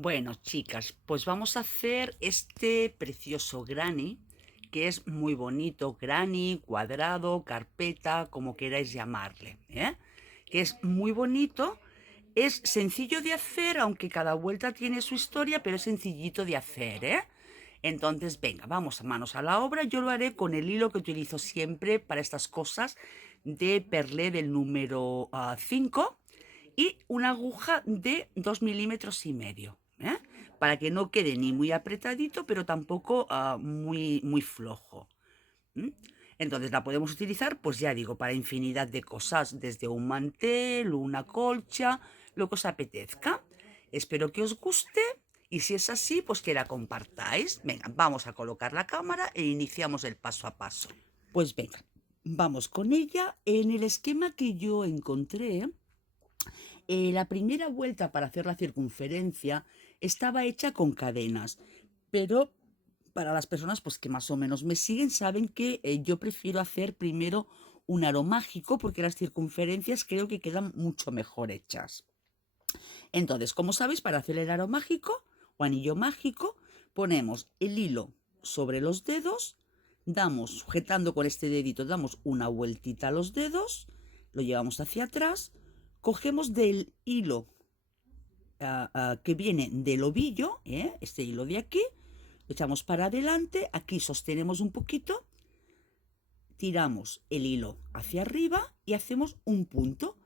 Bueno, chicas, pues vamos a hacer este precioso granny, que es muy bonito, granny, cuadrado, carpeta, como queráis llamarle, ¿eh? Que es muy bonito, es sencillo de hacer, aunque cada vuelta tiene su historia, pero es sencillito de hacer, ¿eh? Entonces, venga, vamos a manos a la obra. Yo lo haré con el hilo que utilizo siempre para estas cosas de perlé del número 5 y una aguja de 2,5 milímetros, ¿eh? Para que no quede ni muy apretadito, pero tampoco muy flojo. ¿Mm? Entonces la podemos utilizar, pues ya digo, para infinidad de cosas, desde un mantel, una colcha, lo que os apetezca. Espero que os guste y si es así, pues que la compartáis. Venga, vamos a colocar la cámara e iniciamos el paso a paso. Pues venga, vamos con ella. En el esquema que yo encontré, la primera vuelta para hacer la circunferencia estaba hecha con cadenas, pero para las personas pues que más o menos me siguen saben que yo prefiero hacer primero un aro mágico porque las circunferencias creo que quedan mucho mejor hechas. Entonces, como sabéis, para hacer el aro mágico o anillo mágico, ponemos el hilo sobre los dedos, damos, sujetando con este dedito, damos una vueltita a los dedos, lo llevamos hacia atrás, cogemos del hilo que viene del ovillo, este hilo de aquí, lo echamos para adelante, aquí sostenemos un poquito, tiramos el hilo hacia arriba y hacemos un punto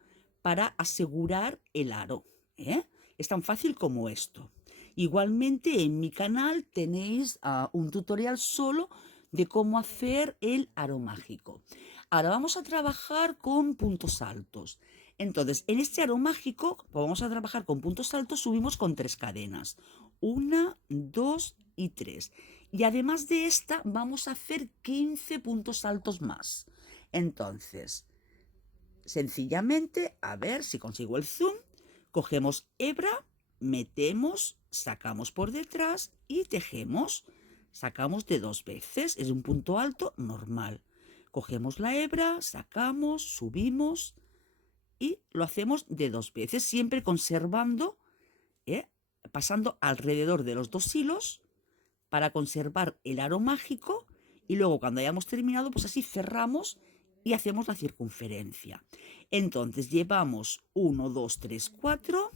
para asegurar el aro. Es tan fácil como esto. Igualmente en mi canal tenéis un tutorial solo de cómo hacer el aro mágico. Ahora vamos a trabajar con puntos altos. Entonces, en este aro mágico, como vamos a trabajar con puntos altos, subimos con 3 cadenas. 1, 2 y 3. Y además de esta, vamos a hacer 15 puntos altos más. Entonces, sencillamente, a ver si consigo el zoom, cogemos hebra, metemos, sacamos por detrás y tejemos. Sacamos de 2 veces, es un punto alto normal. Cogemos la hebra, sacamos, subimos y lo hacemos de 2 veces, siempre conservando, pasando alrededor de los 2 hilos para conservar el aro mágico y luego cuando hayamos terminado, pues así cerramos y hacemos la circunferencia. Entonces llevamos 1, 2, 3, 4,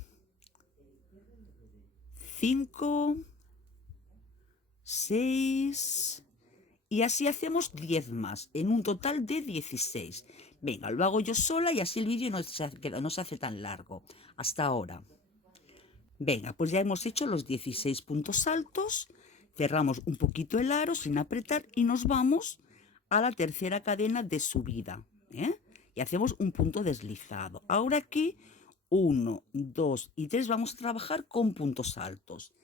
5, 6 y así hacemos 10 más, en un total de 16. Venga, lo hago yo sola y así el vídeo no se hace tan largo. Hasta ahora. Venga, pues ya hemos hecho los 16 puntos altos, cerramos un poquito el aro sin apretar y nos vamos a la tercera cadena de subida, y hacemos un punto deslizado. Ahora aquí 1, 2 y 3 vamos a trabajar con puntos altos,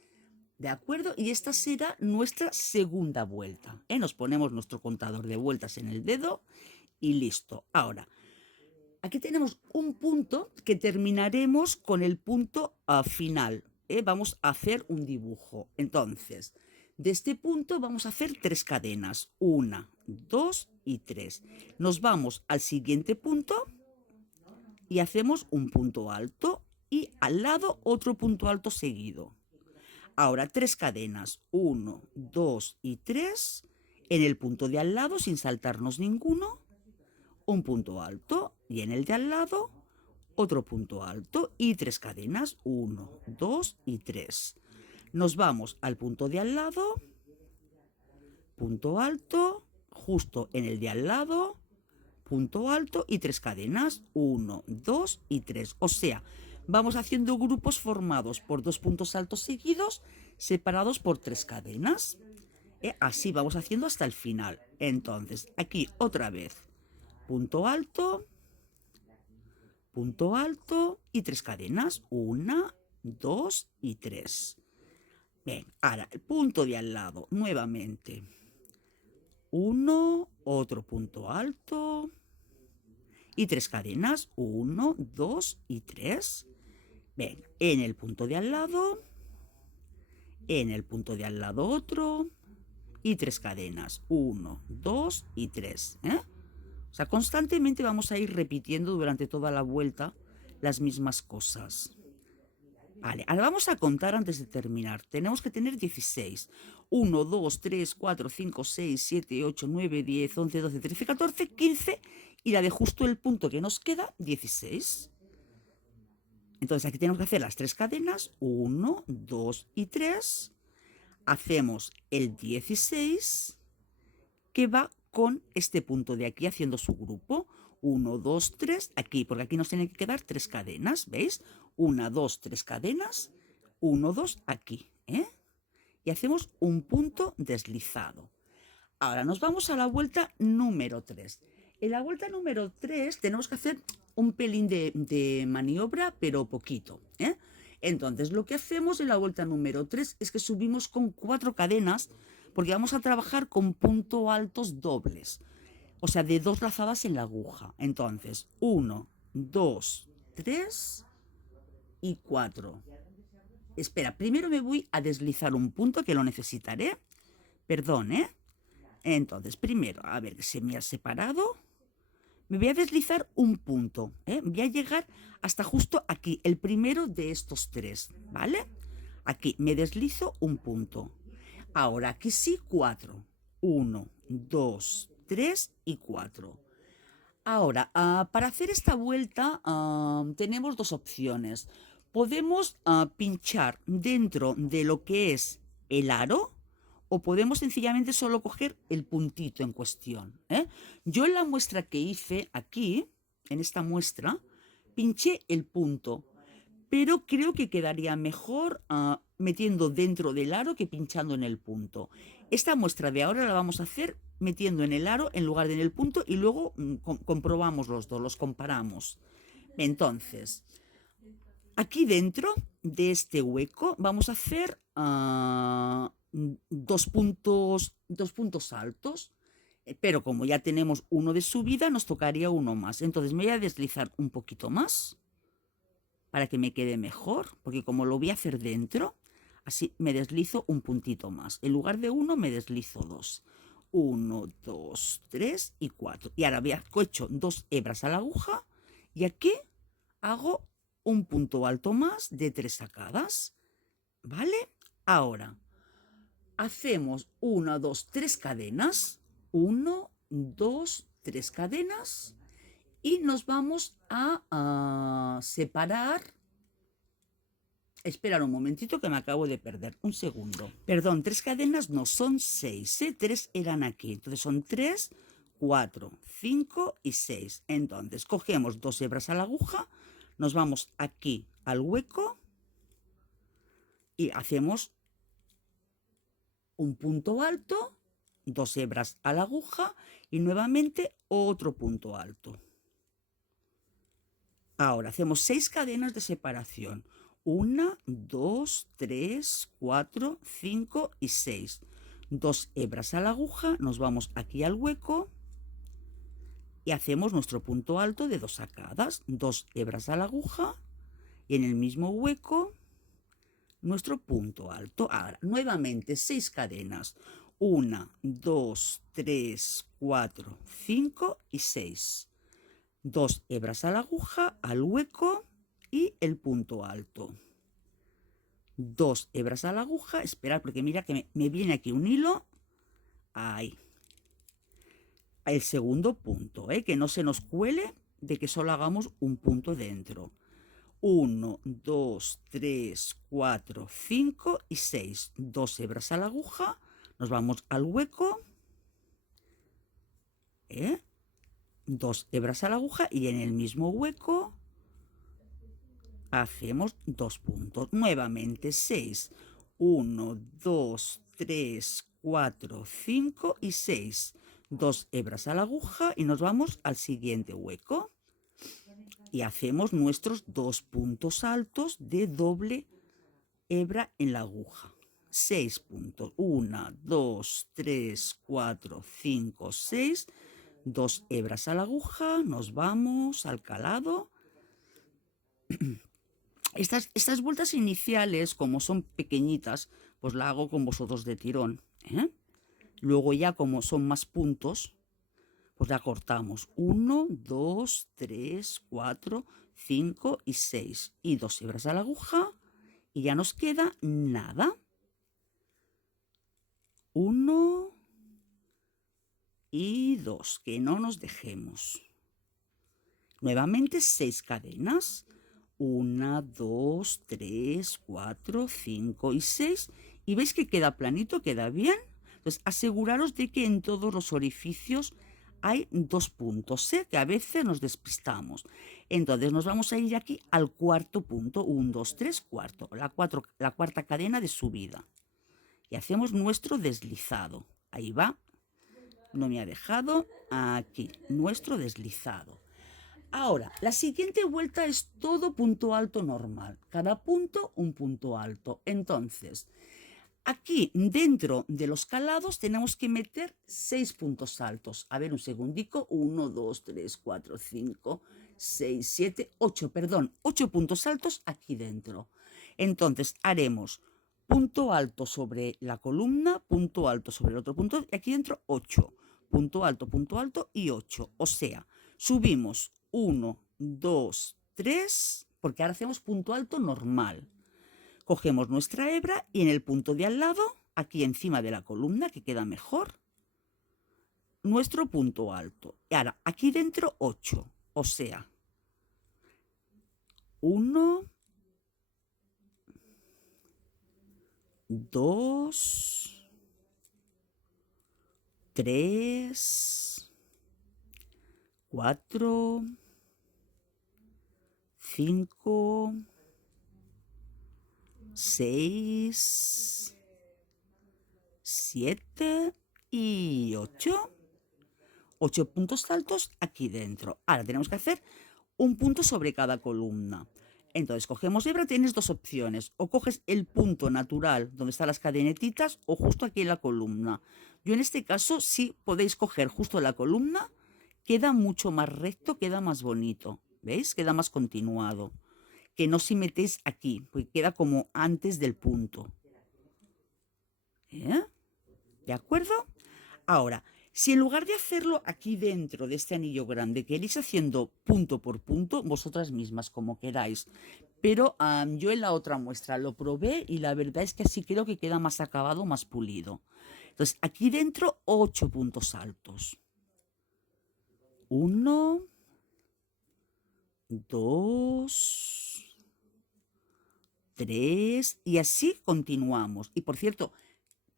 ¿de acuerdo? Y esta será nuestra segunda vuelta, nos ponemos nuestro contador de vueltas en el dedo y listo. Ahora, aquí tenemos un punto que terminaremos con el punto final. Vamos a hacer un dibujo. Entonces, de este punto vamos a hacer 3 cadenas. 1, 2 y 3. Nos vamos al siguiente punto y hacemos un punto alto y al lado otro punto alto seguido. Ahora 3 cadenas. 1, 2 y 3. En el punto de al lado sin saltarnos ninguno. Un punto alto y en el de al lado otro punto alto y 3 cadenas, 1, 2 y 3. Nos vamos al punto de al lado, punto alto, justo en el de al lado, punto alto y 3 cadenas, 1, 2 y 3. O sea, vamos haciendo grupos formados por 2 puntos altos seguidos, separados por 3 cadenas. Así vamos haciendo hasta el final. Entonces, aquí otra vez, punto alto y 3 cadenas, 1, 2 y 3. Bien, ahora el punto de al lado, nuevamente, 1, otro punto alto y 3 cadenas, 1, 2 y 3. Bien, en el punto de al lado, en el punto de al lado otro y 3 cadenas, 1, 2 y 3. O sea, constantemente vamos a ir repitiendo durante toda la vuelta las mismas cosas. Vale, ahora vamos a contar antes de terminar. Tenemos que tener 16. 1, 2, 3, 4, 5, 6, 7, 8, 9, 10, 11, 12, 13, 14, 15 y la de justo el punto que nos queda, 16. Entonces aquí tenemos que hacer las 3 cadenas, 1, 2 y 3. Hacemos el 16 que va con este punto de aquí haciendo su grupo. 1, 2, 3, aquí, porque aquí nos tienen que quedar 3 cadenas, ¿veis? 1, 2, 3 cadenas, 1, 2, aquí, ¿eh? Y hacemos un punto deslizado. Ahora nos vamos a la vuelta número 3. En la vuelta número 3 tenemos que hacer un pelín de maniobra, pero poquito, ¿eh? Entonces lo que hacemos en la vuelta número 3 es que subimos con 4 cadenas, porque vamos a trabajar con puntos altos dobles, o sea, de 2 lazadas en la aguja. Entonces, 1, 2, 3 y 4. Espera, primero me voy a deslizar un punto que lo necesitaré. Perdón, ¿eh? Entonces, primero, a ver, se me ha separado. Me voy a deslizar un punto, ¿eh? Voy a llegar hasta justo aquí, el primero de estos 3, ¿vale? Aquí me deslizo un punto. Ahora aquí sí 4. 1, 2, 3 y 4. Ahora, para hacer esta vuelta tenemos 2 opciones. Podemos pinchar dentro de lo que es el aro o podemos sencillamente solo coger el puntito en cuestión, ¿eh? Yo en la muestra que hice aquí, en esta muestra, pinché el punto, pero creo que quedaría mejor metiendo dentro del aro que pinchando en el punto. Esta muestra de ahora la vamos a hacer metiendo en el aro en lugar de en el punto y luego comprobamos los dos, los comparamos. Entonces, aquí dentro de este hueco vamos a hacer dos puntos altos, pero como ya tenemos uno de subida, nos tocaría uno más. Entonces me voy a deslizar un poquito más para que me quede mejor, porque como lo voy a hacer dentro, así me deslizo un puntito más. En lugar de 1 me deslizo 2. 1, 2, 3 y 4. Y ahora había hecho 2 hebras a la aguja y aquí hago un punto alto más de 3 sacadas, ¿vale? Ahora hacemos 1, 2, 3 cadenas, 1, 2, 3 cadenas y nos vamos a separar. Esperar un momentito que me acabo de perder, un segundo. Perdón, 3 cadenas no, son 6, ¿eh? 3 eran aquí, entonces son 3, 4, 5 y 6. Entonces cogemos 2 hebras a la aguja, nos vamos aquí al hueco y hacemos un punto alto, 2 hebras a la aguja y nuevamente otro punto alto. Ahora hacemos 6 cadenas de separación. 1, 2, 3, 4, 5 y 6. 2 hebras a la aguja, nos vamos aquí al hueco y hacemos nuestro punto alto de 2 sacadas. 2 hebras a la aguja y en el mismo hueco nuestro punto alto. Ahora, nuevamente 6 cadenas. 1, 2, 3, 4, 5 y 6. 2 hebras a la aguja, al hueco y el punto alto. 2 hebras a la aguja, esperad porque mira que me viene aquí un hilo. Ahí. El segundo punto, que no se nos cuele de que solo hagamos un punto dentro. 1, 2, 3, 4, 5 y 6. 2 hebras a la aguja, nos vamos al hueco. 2 hebras a la aguja y en el mismo hueco hacemos 2 puntos. Nuevamente 6. 1, 2, 3, 4, 5 y 6. 2 hebras a la aguja y nos vamos al siguiente hueco. Y hacemos nuestros 2 puntos altos de doble hebra en la aguja. 6 puntos. 1, 2, 3, 4, 5, 6. 2 hebras a la aguja, nos vamos al calado. Estas vueltas iniciales, como son pequeñitas, pues la hago con vosotros de tirón, Luego ya como son más puntos, pues la cortamos. 1, 2, 3, 4, 5 y 6. Y 2 hebras a la aguja Y ya nos queda nada. 1 y 2, que no nos dejemos. Nuevamente 6 cadenas. 1, 2, 3, 4, 5 y 6. Y veis que queda planito, queda bien. Entonces aseguraros de que en todos los orificios hay 2 puntos, que a veces nos despistamos. Entonces nos vamos a ir aquí al cuarto punto. 1, 2, 3, cuarto. La cuarta cadena de subida. Y hacemos nuestro deslizado. Ahí va. No me ha dejado. Aquí, nuestro deslizado. Ahora, la siguiente vuelta es todo punto alto normal. Cada punto, un punto alto. Entonces, aquí dentro de los calados tenemos que meter 6 puntos altos. A ver, un segundico. 1, 2, 3, 4, 5, 6, 7, 8. Perdón, 8 puntos altos aquí dentro. Entonces, haremos punto alto sobre la columna, punto alto sobre el otro punto, y aquí dentro 8. Punto alto y 8. O sea, subimos 1, 2, 3, porque ahora hacemos punto alto normal. Cogemos nuestra hebra y en el punto de al lado, aquí encima de la columna, que queda mejor, nuestro punto alto. Y ahora, aquí dentro 8, o sea, 1, 2, 3, 4, 5, 6, 7 y 8. 8 puntos altos aquí dentro. Ahora tenemos que hacer un punto sobre cada columna. Entonces cogemos hebra, tienes dos opciones. O coges el punto natural donde están las cadenetitas o justo aquí en la columna. Yo en este caso sí podéis coger justo la columna. Queda mucho más recto, queda más bonito. ¿Veis? Queda más continuado. Que no si metéis aquí, porque queda como antes del punto. ¿De acuerdo? Ahora, si en lugar de hacerlo aquí dentro de este anillo grande, queréis haciendo punto por punto, vosotras mismas como queráis. Pero yo en la otra muestra lo probé y la verdad es que así creo que queda más acabado, más pulido. Entonces, aquí dentro 8 puntos altos. 1, 2, 3 y así continuamos. Y por cierto,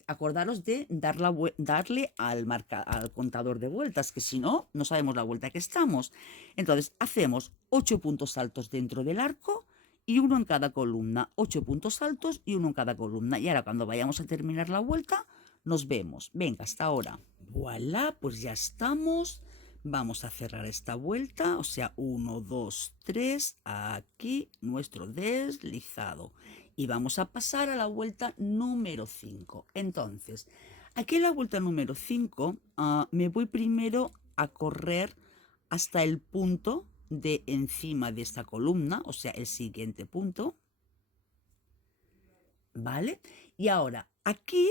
acordaros de darle al contador de vueltas, que si no, no sabemos la vuelta que estamos. Entonces, hacemos 8 puntos altos dentro del arco y uno en cada columna. 8 puntos altos y uno en cada columna. Y ahora, cuando vayamos a terminar la vuelta, nos vemos. Venga, hasta ahora. Voilà, pues ya estamos. Vamos a cerrar esta vuelta, o sea, 1, 2, 3, aquí nuestro deslizado. Y vamos a pasar a la vuelta número 5. Entonces, aquí en la vuelta número 5 me voy primero a correr hasta el punto de encima de esta columna, o sea, el siguiente punto. ¿Vale? Y ahora, aquí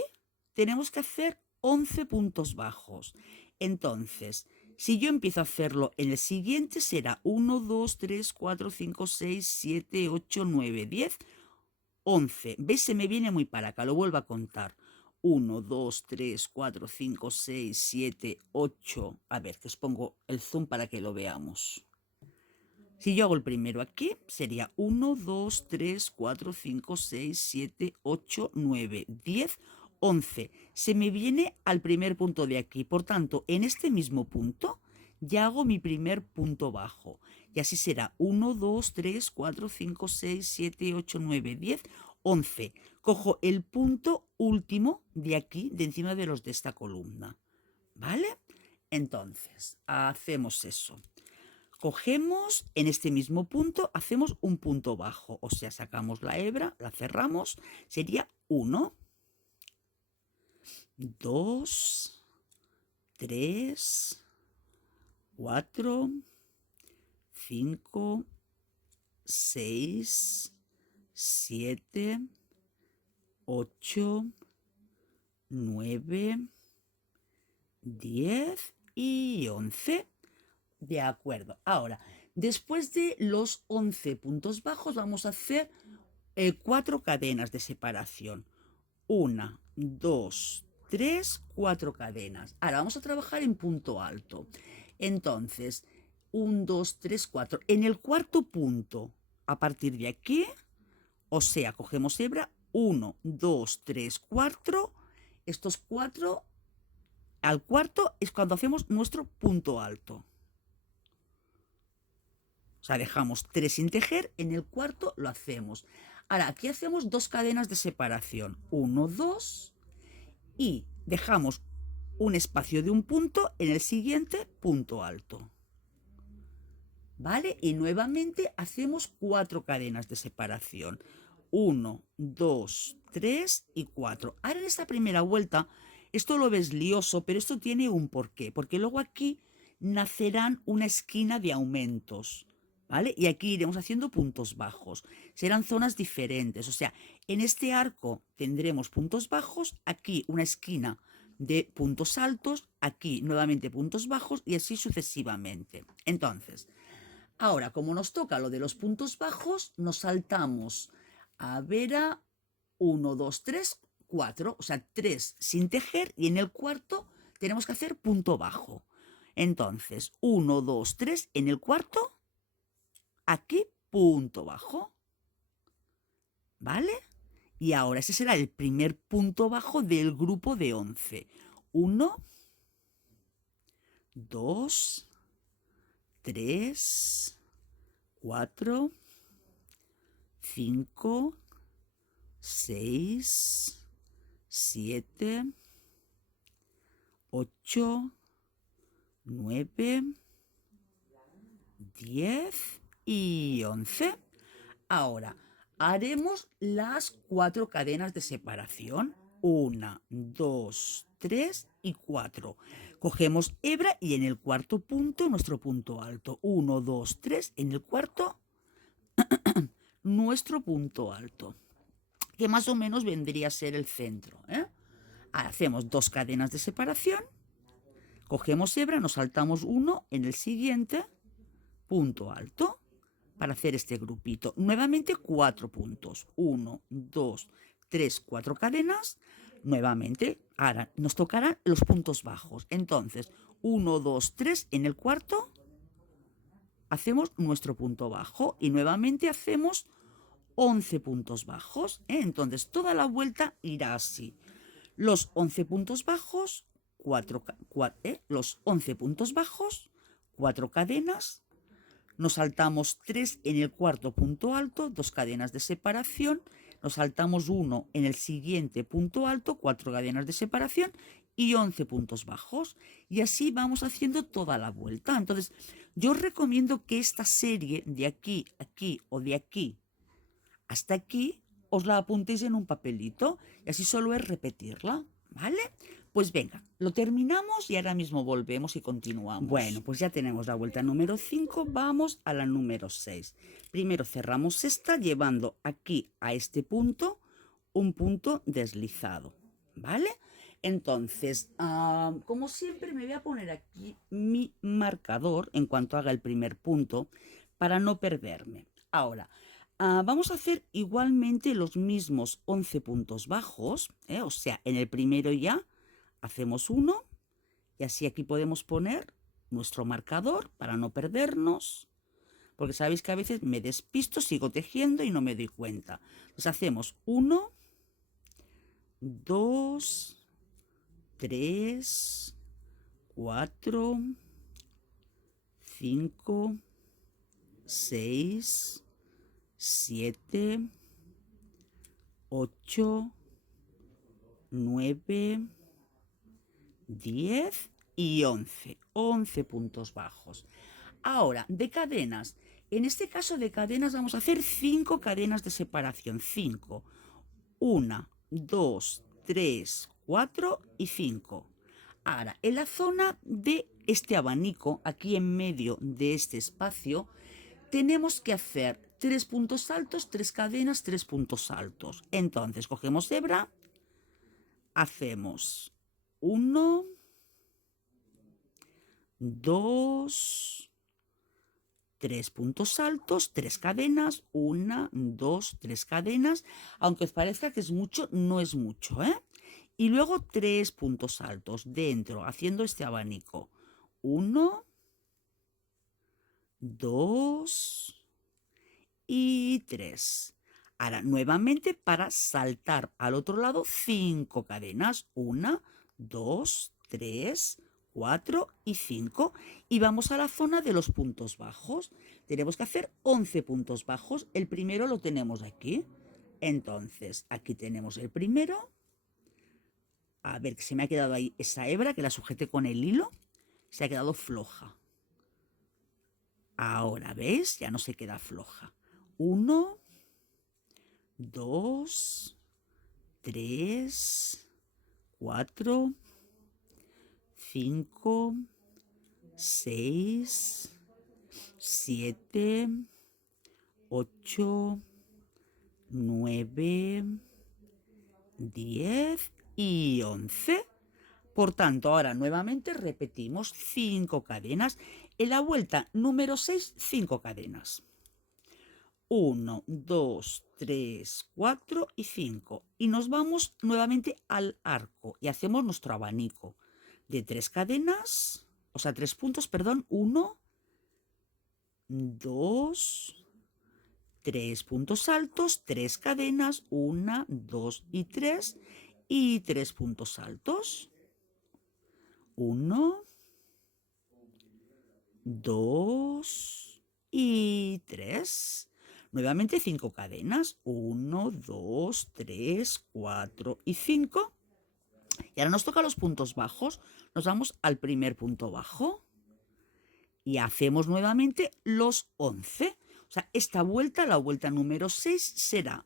tenemos que hacer 11 puntos bajos. Entonces, si yo empiezo a hacerlo en el siguiente, será 1, 2, 3, 4, 5, 6, 7, 8, 9, 10, 11. ¿Ves? Se me viene muy para acá, lo vuelvo a contar. 1, 2, 3, 4, 5, 6, 7, 8. A ver, que os pongo el zoom para que lo veamos. Si yo hago el primero aquí, sería 1, 2, 3, 4, 5, 6, 7, 8, 9, 10, 11. Se me viene al primer punto de aquí. Por tanto, en este mismo punto ya hago mi primer punto bajo. Y así será 1, 2, 3, 4, 5, 6, 7, 8, 9, 10, 11. Cojo el punto último de aquí, de encima de los de esta columna. ¿Vale? Entonces, hacemos eso. Cogemos en este mismo punto, hacemos un punto bajo, o sea, sacamos la hebra, la cerramos, sería 1, 2, 3, 4, 5, 6, 7, 8, 9, 10 y 11. De acuerdo. Ahora, después de los 11 puntos bajos, vamos a hacer 4 cadenas de separación. 1, 2, 3, 4 cadenas. Ahora vamos a trabajar en punto alto. Entonces, 1, 2, 3, 4. En el cuarto punto, a partir de aquí, o sea, cogemos hebra, 1, 2, 3, 4. Estos 4 al cuarto es cuando hacemos nuestro punto alto. O sea, dejamos 3 sin tejer, en el cuarto lo hacemos. Ahora, aquí hacemos 2 cadenas de separación. 1, 2 y dejamos un espacio de un punto en el siguiente punto alto. ¿Vale? Y nuevamente hacemos 4 cadenas de separación. 1, 2, 3 y 4. Ahora en esta primera vuelta, esto lo ves lioso, pero esto tiene un porqué. Porque luego aquí nacerán una esquina de aumentos. ¿Vale? Y aquí iremos haciendo puntos bajos. Serán zonas diferentes. O sea, en este arco tendremos puntos bajos, aquí una esquina de puntos altos, aquí nuevamente puntos bajos y así sucesivamente. Entonces, ahora, como nos toca lo de los puntos bajos, nos saltamos a vera 1, 2, 3, 4, o sea, 3 sin tejer y en el cuarto tenemos que hacer punto bajo. Entonces, 1, 2, 3, en el cuarto, aquí punto bajo, ¿vale? Y ahora ese será el primer punto bajo del grupo de 11. 1, 2, 3, 4, 5, 6, 7, 8, 9, 10 y 11. Ahora, haremos las 4 cadenas de separación. 1, 2, 3 y 4. Cogemos hebra y en el cuarto punto, nuestro punto alto. 1, 2, 3, en el cuarto, nuestro punto alto, que más o menos vendría a ser el centro. Ahora hacemos 2 cadenas de separación, cogemos hebra, nos saltamos 1 en el siguiente punto alto para hacer este grupito. Nuevamente 4 puntos. 1, 2, 3, 4 cadenas. Nuevamente, ahora nos tocarán los puntos bajos. Entonces, 1, 2, 3 en el cuarto hacemos nuestro punto bajo y nuevamente hacemos 11 puntos bajos. Entonces, toda la vuelta irá así. Los 11 puntos bajos, los 11 puntos bajos, 4 cadenas, nos saltamos 3 en el cuarto punto alto, 2 cadenas de separación, nos saltamos 1 en el siguiente punto alto, 4 cadenas de separación y 11 puntos bajos. Y así vamos haciendo toda la vuelta. Entonces, yo os recomiendo que esta serie de aquí, aquí o de aquí hasta aquí os la apuntéis en un papelito y así solo es repetirla, ¿vale? Pues venga, lo terminamos y ahora mismo volvemos y continuamos. Bueno, pues ya tenemos la vuelta número 5, vamos a la número 6. Primero cerramos esta llevando aquí a este punto un punto deslizado, ¿vale? Entonces, como siempre me voy a poner aquí mi marcador en cuanto haga el primer punto para no perderme. Ahora, vamos a hacer igualmente los mismos 11 puntos bajos, o sea, en el primero ya hacemos 1 y así aquí podemos poner nuestro marcador para no perdernos, porque sabéis que a veces me despisto, sigo tejiendo y no me doy cuenta. Entonces hacemos 1, 2, 3, 4, 5, 6, 7, 8, 9, 10 y 11. 11 puntos bajos. Ahora, de cadenas. En este caso de cadenas vamos a hacer 5 cadenas de separación. 5. 1, 2, 3, 4 y 5. Ahora, en la zona de este abanico, aquí en medio de este espacio, tenemos que hacer 3 puntos altos, 3 cadenas, 3 puntos altos. Entonces, cogemos hebra, hacemos 1, 2, 3 puntos altos, 3 cadenas, 1, 2, 3 cadenas, aunque os parezca que es mucho, no es mucho, ¿eh? Y luego 3 puntos altos dentro, haciendo este abanico. 1, 2 y 3. Ahora, nuevamente para saltar al otro lado, 5 cadenas. 1, 2, 3, 4 y 5. Y vamos a la zona de los puntos bajos. Tenemos que hacer 11 puntos bajos. El primero lo tenemos aquí. Entonces, aquí tenemos el primero. A ver, que se me ha quedado ahí esa hebra que la sujeté con el hilo. Se ha quedado floja. Ahora, ¿ves? Ya no se queda floja. 1, 2, 3, 4, 5, 6, 7, 8, 9, 10 y 11. Por tanto, ahora nuevamente repetimos 5 cadenas. En la vuelta número 6, 5 cadenas. 1, 2, 3, 4 y 5. Y nos vamos nuevamente al arco y hacemos nuestro abanico de 3 cadenas, o sea, 3 puntos, perdón. 1, 2, 3 puntos altos, 3 cadenas, 1, 2 y 3. Y 3 puntos altos. 1, 2 y 3. Nuevamente 5 cadenas. 1, 2, 3, 4 y 5. Y ahora nos toca los puntos bajos. Nos vamos al primer punto bajo. Y hacemos nuevamente los 11. O sea, esta vuelta, la vuelta número 6, será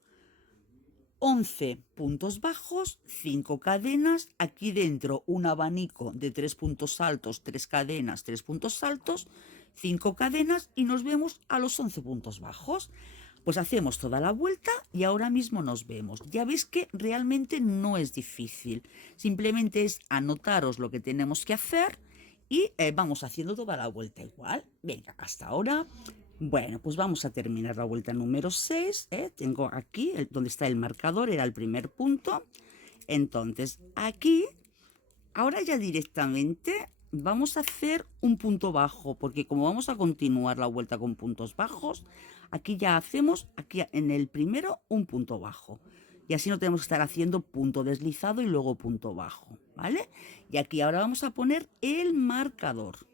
11 puntos bajos, 5 cadenas, aquí dentro un abanico de 3 puntos altos, 3 cadenas, 3 puntos altos, 5 cadenas y nos vemos a los 11 puntos bajos. Pues hacemos toda la vuelta y ahora mismo nos vemos. Ya veis que realmente no es difícil, simplemente es anotaros lo que tenemos que hacer y vamos haciendo toda la vuelta igual. Venga, hasta ahora. Bueno, pues vamos a terminar la vuelta número 6. Tengo aquí donde está el marcador, era el primer punto. Entonces, aquí, ahora ya directamente vamos a hacer un punto bajo, porque como vamos a continuar la vuelta con puntos bajos, aquí ya hacemos, aquí en el primero, un punto bajo. Y así no tenemos que estar haciendo punto deslizado y luego punto bajo, ¿vale? Y aquí ahora vamos a poner el marcador,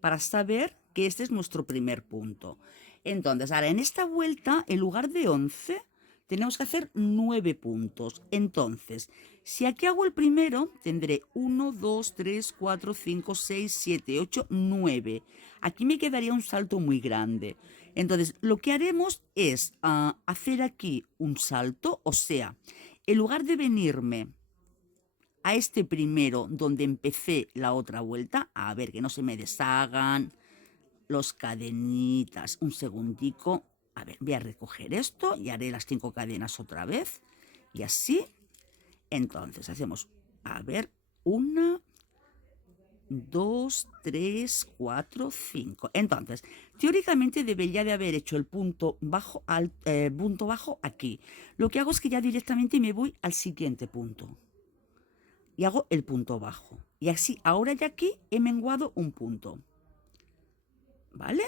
para saber que este es nuestro primer punto. Entonces, ahora en esta vuelta, en lugar de 11, tenemos que hacer 9 puntos. Entonces, si aquí hago el primero, tendré 1, 2, 3, 4, 5, 6, 7, 8, 9. Aquí me quedaría un salto muy grande. Entonces, lo que haremos es hacer aquí un salto, o sea, en lugar de venirme a este primero donde empecé la otra vuelta, a ver que no se me deshagan los cadenitas, un segundico, a ver, voy a recoger esto y haré las 5 cadenas otra vez y así. Entonces hacemos, a ver, 1, 2, 3, 4, 5. Entonces, teóricamente debería de haber hecho el punto bajo, punto bajo aquí. Lo que hago es que ya directamente me voy al siguiente punto y hago el punto bajo. Y así, ahora ya aquí he menguado un punto. ¿Vale?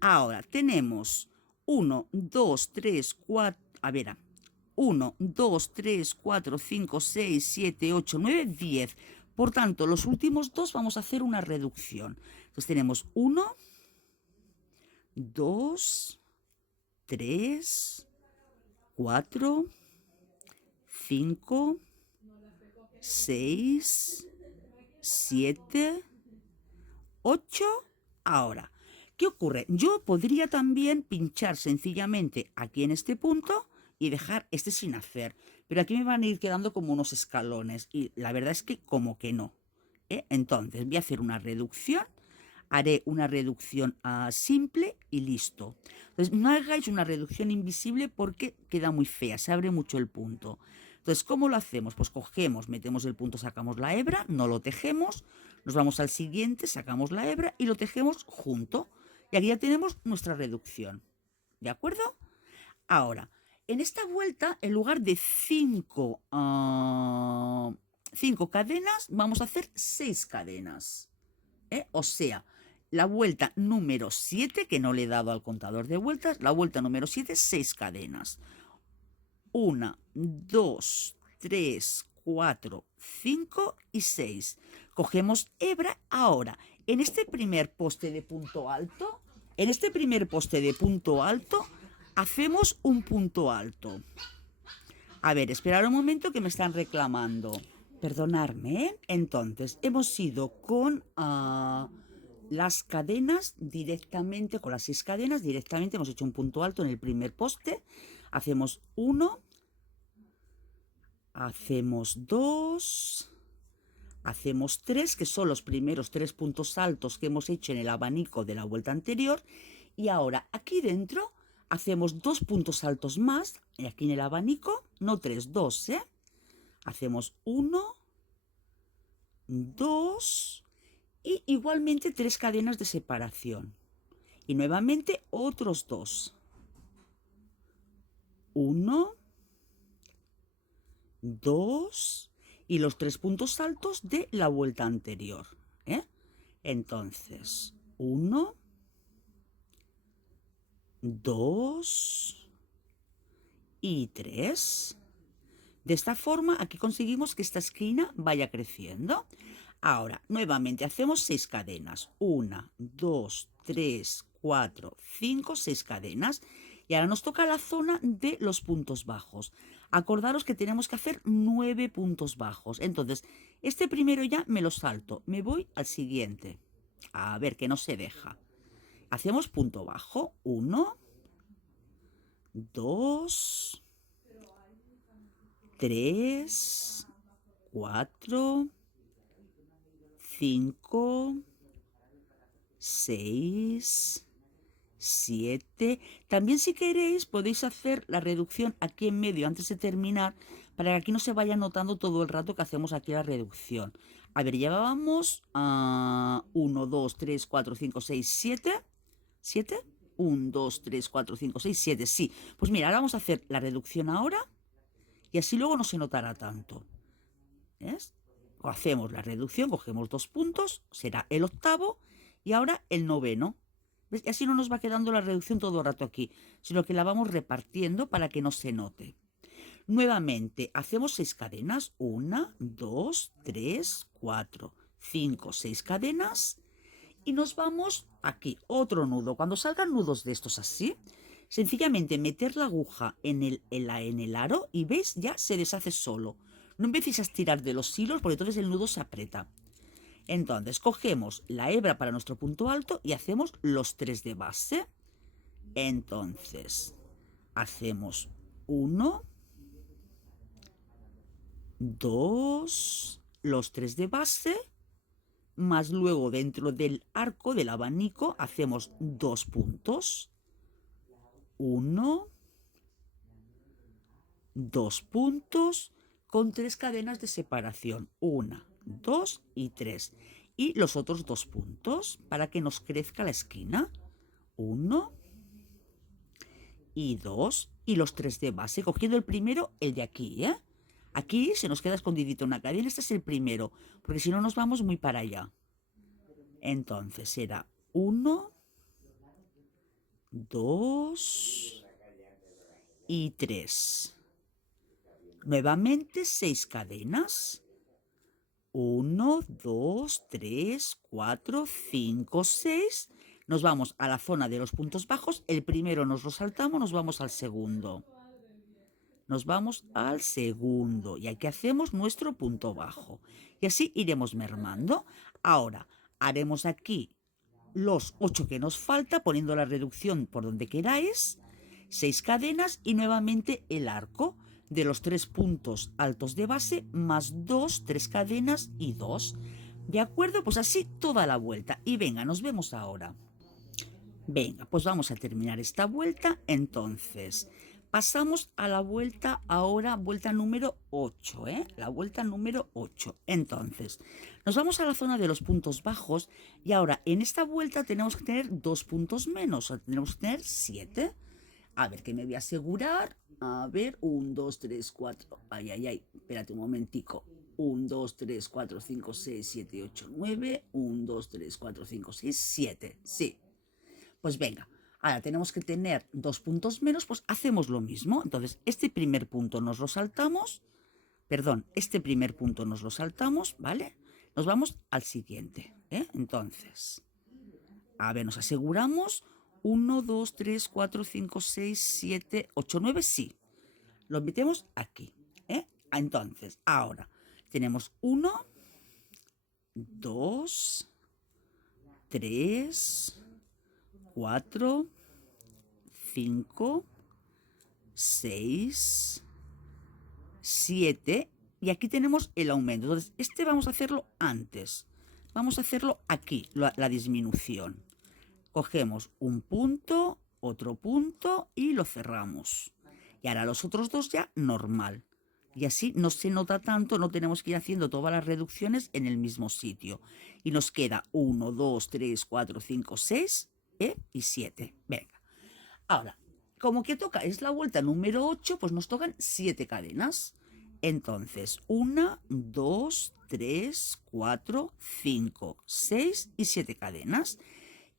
Ahora tenemos 1, 2, 3, 4, a ver, 1, 2, 3, 4, 5, 6, 7, 8, 9, 10. Por tanto, los últimos dos vamos a hacer una reducción. Entonces tenemos 1, 2, 3, 4, 5, 6, 7, 8. Ahora, ¿qué ocurre? Yo podría también pinchar sencillamente aquí en este punto y dejar este sin hacer, pero aquí me van a ir quedando como unos escalones y la verdad es que como que no. Entonces voy a hacer una reducción, haré una reducción simple y listo. Entonces no hagáis una reducción invisible porque queda muy fea, se abre mucho el punto. Entonces, ¿cómo lo hacemos? Pues cogemos, metemos el punto, sacamos la hebra, no lo tejemos, nos vamos al siguiente, sacamos la hebra y lo tejemos junto. Y aquí ya tenemos nuestra reducción. ¿De acuerdo? Ahora, en esta vuelta, en lugar de 5 cadenas, vamos a hacer 6 cadenas. O sea, la vuelta número 7, que no le he dado al contador de vueltas, la vuelta número 7, 6 cadenas. 1, 2, 3, 4, 5 y 6. Cogemos hebra. Ahora, en este primer poste de punto alto, hacemos un punto alto. A ver, esperad un momento que me están reclamando. Perdonadme, ¿eh? Entonces, hemos ido con las cadenas directamente, con las 6 cadenas directamente, hemos hecho un punto alto en el primer poste. Hacemos 1, hacemos 2, hacemos 3, que son los primeros 3 puntos altos que hemos hecho en el abanico de la vuelta anterior. Y ahora aquí dentro hacemos 2 puntos altos más, aquí en el abanico, no 3, 2, ¿eh? Hacemos 1, 2 y igualmente 3 cadenas de separación. Y nuevamente otros 2. 1, 2 y los 3 puntos altos de la vuelta anterior. Entonces, 1, 2 y 3. De esta forma, aquí conseguimos que esta esquina vaya creciendo. Ahora, nuevamente hacemos 6 cadenas. 1, 2, 3, 4, 5, 6 cadenas. Y ahora nos toca la zona de los puntos bajos. Acordaros que tenemos que hacer 9 puntos bajos. Entonces, este primero ya me lo salto. Me voy al siguiente. A ver, que no se deja. Hacemos punto bajo. 1, 2, 3, 4, 5, 6, 7. También, si queréis, podéis hacer la reducción aquí en medio antes de terminar, para que aquí no se vaya notando todo el rato que hacemos aquí la reducción. A ver, llevábamos 1, 2, 3, 4, 5, 6, 7. ¿7? 1, 2, 3, 4, 5, 6, 7. Sí. Pues mira, ahora vamos a hacer la reducción ahora y así luego no se notará tanto. ¿Ves? Hacemos la reducción, cogemos 2 puntos, será el octavo y ahora el noveno. ¿Ves? Y así no nos va quedando la reducción todo el rato aquí, sino que la vamos repartiendo para que no se note. Nuevamente, hacemos 6 cadenas. 1, 2, 3, 4, 5, 6 cadenas. Y nos vamos aquí, otro nudo. Cuando salgan nudos de estos así, sencillamente meter la aguja en el aro y ¿veis? Ya se deshace solo. No empecéis a estirar de los hilos porque entonces el nudo se aprieta. Entonces cogemos la hebra para nuestro punto alto y hacemos los 3 de base. Entonces hacemos 1, 2, los 3 de base, más luego dentro del arco del abanico hacemos 2 puntos. 1, 2 puntos con 3 cadenas de separación. 1, 2 y 3. Y los otros 2 puntos para que nos crezca la esquina. 1 y 2. Y los 3 de base, cogiendo el primero, el de aquí, ¿eh? Aquí se nos queda escondidito una cadena. Este es el primero, porque si no nos vamos muy para allá. Entonces será 1, 2 y 3. Nuevamente 6 cadenas. 1, 2, 3, 4, 5, 6. Nos vamos a la zona de los puntos bajos. El primero nos lo saltamos, nos vamos al segundo. Nos vamos al segundo. Y aquí hacemos nuestro punto bajo. Y así iremos mermando. Ahora haremos aquí los 8 que nos falta, poniendo la reducción por donde queráis. 6 cadenas y nuevamente el arco de los 3 puntos altos de base más 2, 3 cadenas y 2. ¿De acuerdo? Pues así toda la vuelta. Y venga, nos vemos ahora. Venga, pues vamos a terminar esta vuelta. Entonces, Pasamos a la vuelta, ahora vuelta número 8, la vuelta número 8. Entonces, nos vamos a la zona de los puntos bajos y ahora en esta vuelta tenemos que tener 2 puntos menos, o sea, tenemos que tener 7. A ver, que me voy a asegurar. A ver, 1, 2, 3, 4. Ay, ay, ay, espérate un momentico. 1, 2, 3, 4, 5, 6, 7, 8, 9. 1, 2, 3, 4, 5, 6, 7. Sí. Pues venga. Ahora tenemos que tener 2 puntos menos, pues hacemos lo mismo. Entonces, este primer punto nos lo saltamos. Perdón, este primer punto nos lo saltamos, ¿vale? Nos vamos al siguiente, Entonces, a ver, nos aseguramos 1, 2, 3, 4, 5, 6, 7, 8, 9, sí. Lo metemos aquí, Entonces, ahora tenemos 1, 2, 3, 4, 5, 6, 7 y aquí tenemos el aumento. Entonces, este vamos a hacerlo antes. Vamos a hacerlo aquí, la disminución. Cogemos un punto, otro punto y lo cerramos. Y ahora los otros dos ya normal. Y así no se nota tanto, no tenemos que ir haciendo todas las reducciones en el mismo sitio. Y nos queda 1, 2, 3, 4, 5, 6 y 7. Venga. Ahora, como que toca, es la vuelta número 8, pues nos tocan 7 cadenas. Entonces, 1, 2, 3, 4, 5, 6 y 7 cadenas.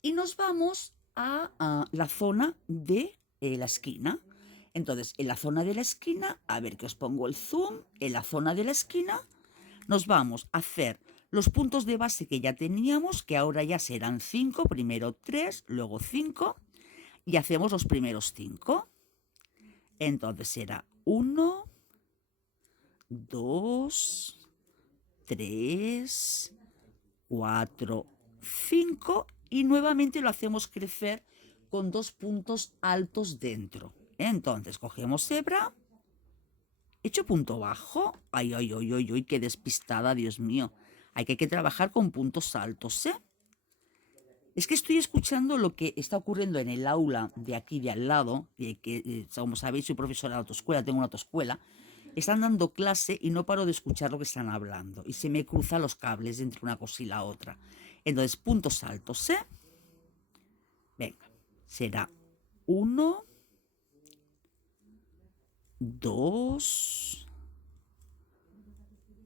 Y nos vamos a la zona de la esquina. Entonces, en la zona de la esquina, a ver que os pongo el zoom, en la zona de la esquina nos vamos a hacer los puntos de base que ya teníamos, que ahora ya serán 5, primero 3, luego 5, y hacemos los primeros 5. Entonces será 1, 2, 3, 4, 5 y nuevamente lo hacemos crecer con 2 puntos altos dentro. Entonces cogemos hebra, hecho punto bajo. Ay, ay, ay, ay, ay, qué despistada, Dios mío. Hay que trabajar con puntos altos, Es que estoy escuchando lo que está ocurriendo en el aula de aquí de al lado, que como sabéis soy profesora de autoescuela, tengo una autoescuela. Están dando clase y no paro de escuchar lo que están hablando y se me cruzan los cables entre una cosa y la otra. Entonces, puntos altos, Venga, será 1, 2,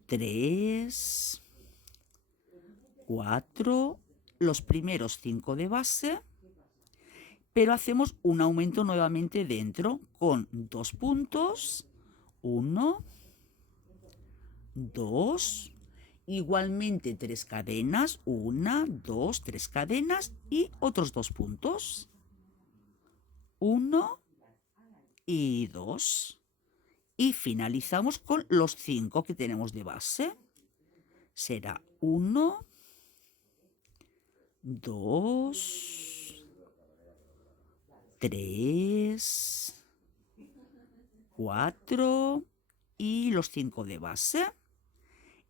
3, 4, los primeros 5 de base, pero hacemos un aumento nuevamente dentro con 2 puntos, 1, 2, igualmente 3 cadenas, 1, 2, 3 cadenas y otros 2 puntos, 1 y 2. Y finalizamos con los 5 que tenemos de base. Será 1, 2, 3, 4 y los 5 de base.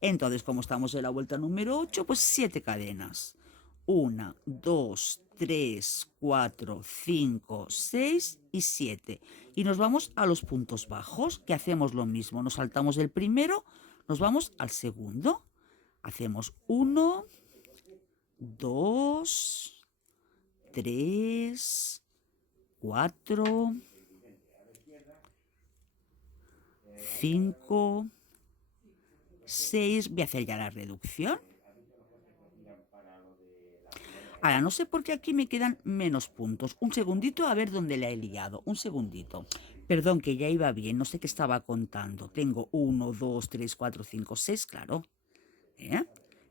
Entonces, como estamos en la vuelta número 8, pues 7 cadenas. 1, 2, 3, 4, 5, 6 y 7. Y nos vamos a los puntos bajos, que hacemos lo mismo. Nos saltamos del primero, nos vamos al segundo. Hacemos 1, 2, 3, 4, 5, 6. Voy a hacer ya la reducción. Ahora, no sé por qué aquí me quedan menos puntos. Un segundito a ver dónde le he liado. Un segundito. Perdón, que ya iba bien. No sé qué estaba contando. Tengo 1, 2, 3, 4, 5, 6, claro.